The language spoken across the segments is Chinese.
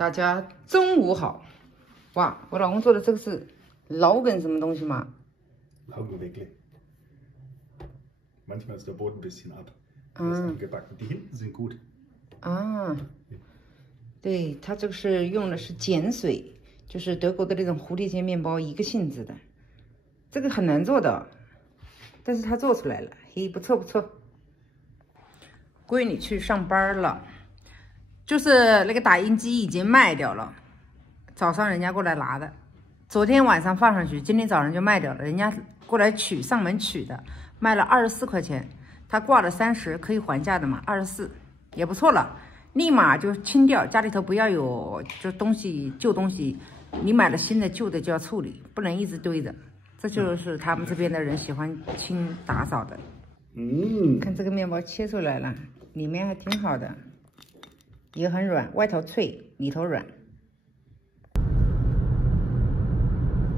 大家中午好！哇，我老公做的这个是老梗什么东西吗？ Laugenweckle. Manchmal ist der Boden ein bisschen ab. Das ist angebacken. Die hinten sind gut. 啊，对，它这个是用的是碱水，就是德国的那种蝴蝶结面包一个性质的，这个很难做的，但是他做出来了，嘿，不错不错。闺女去上班了，就是那个打印机已经卖掉了，早上人家过来拿的，昨天晚上放上去，今天早上就卖掉了，人家过来取上门取的，卖了24块钱，他挂了30，可以还价的嘛，24也不错了，立马就清掉，家里头不要有就东西旧东西，你买了新的旧的就要处理，不能一直堆着，这就是他们这边的人喜欢清打扫的。看这个面包切出来了，里面还挺好的，也很软，外头脆，里头软。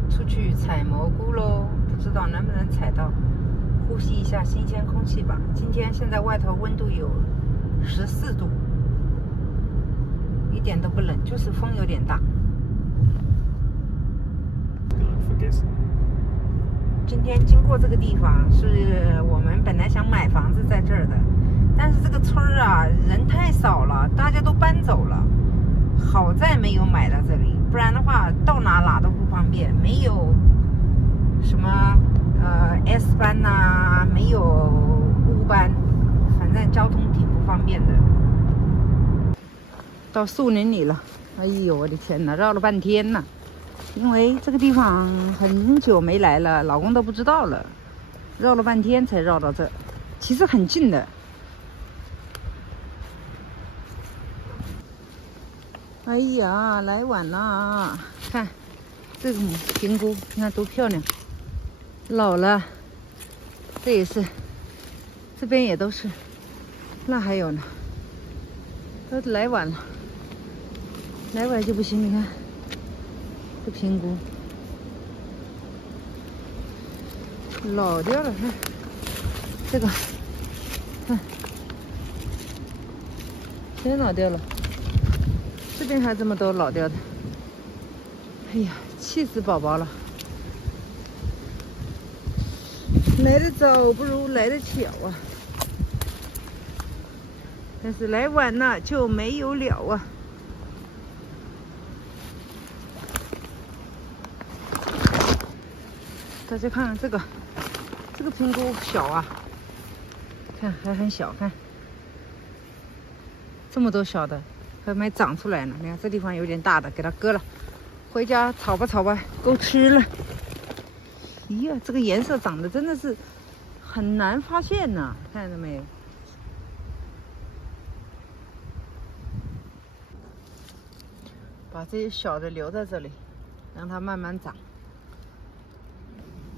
出去采蘑菇喽，不知道能不能采到，呼吸一下新鲜空气吧。今天现在外头温度有14度，一点都不冷，就是风有点大。今天经过这个地方，是我们本来想买房子在这儿的，但是这个村儿啊人太少了，大家都搬走了。好在没有买到这里，不然的话到哪都不方便，没有什么S 班呐、没有U班，反正交通挺不方便的。到树林里了，哎呦我的天哪，绕了半天呢，因为这个地方很久没来了，老公都不知道了，绕了半天才绕到这，其实很近的。哎呀，来晚了，看这种评估，你看多漂亮，老了，这也是，这边也都是，那还有呢，都来晚了，来晚就不行，你看这评估老掉了，看这个，看全老掉了。这边还这么多老掉的，哎呀，气死宝宝了！来得早不如来得巧啊，但是来晚了就没有了啊。大家看看这个评估小啊，看还很小，看这么多小的。还没长出来呢，你看这地方有点大的，给它割了，回家炒吧炒吧，够吃了。咦呀，这个颜色长得真的是很难发现呐，看到没有？把这些小的留在这里，让它慢慢长。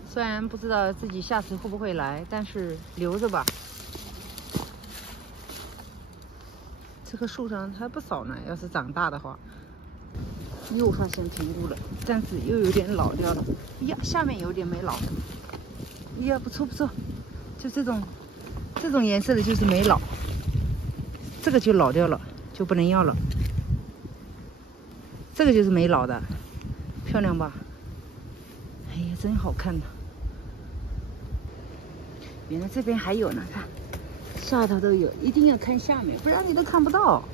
虽然不知道自己下次会不会来，但是留着吧。这棵树上还不少呢，要是长大的话，又发现评估了，但是又有点老掉了。呀，下面有点没老。呀，不错不错，就这种颜色的就是没老，这个就老掉了，就不能要了。这个就是没老的，漂亮吧？哎呀，真好看呐！原来这边还有呢，看。下头都有，一定要看下面，不然你都看不到。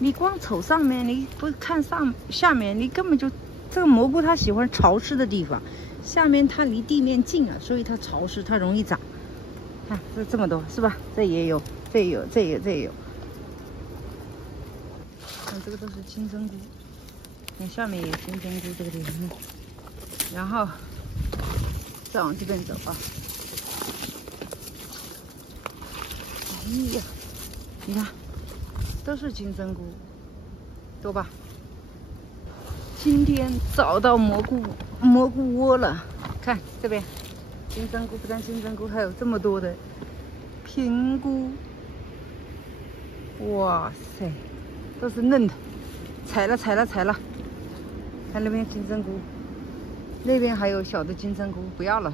你光瞅上面，你不看下面，你根本就这个蘑菇它喜欢潮湿的地方，下面它离地面近啊，所以它潮湿，它容易长。看这么多是吧？这也有，这也有，这也有。看这个都是金针菇，看下面也有金针菇这个地方，然后再往这边走啊。哎呀，你看，都是金针菇，多吧？今天找到蘑菇窝了，看这边，金针菇不但金针菇，还有这么多的平菇，哇塞，都是嫩的，采了，看那边金针菇，那边还有小的金针菇，不要了。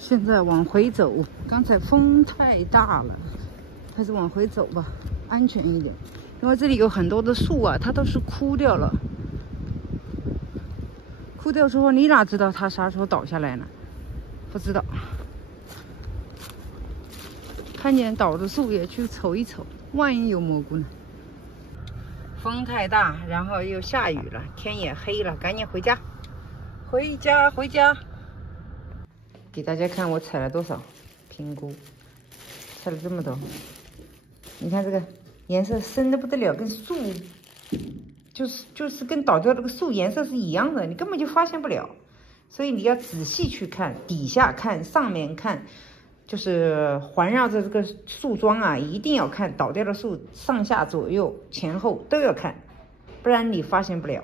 现在往回走，刚才风太大了，还是往回走吧，安全一点。因为这里有很多的树啊，它都是枯掉了。枯掉之后，你哪知道它啥时候倒下来呢？不知道。看见倒的树也去瞅一瞅，万一有蘑菇呢？风太大，然后又下雨了，天也黑了，赶紧回家。回家，回家。给大家看我采了多少平菇，采了这么多。你看这个颜色深的不得了，跟树就是跟倒掉这个树颜色是一样的，你根本就发现不了。所以你要仔细去看，底下看，上面看，就是环绕着这个树桩啊，一定要看倒掉的树上下左右前后都要看，不然你发现不了。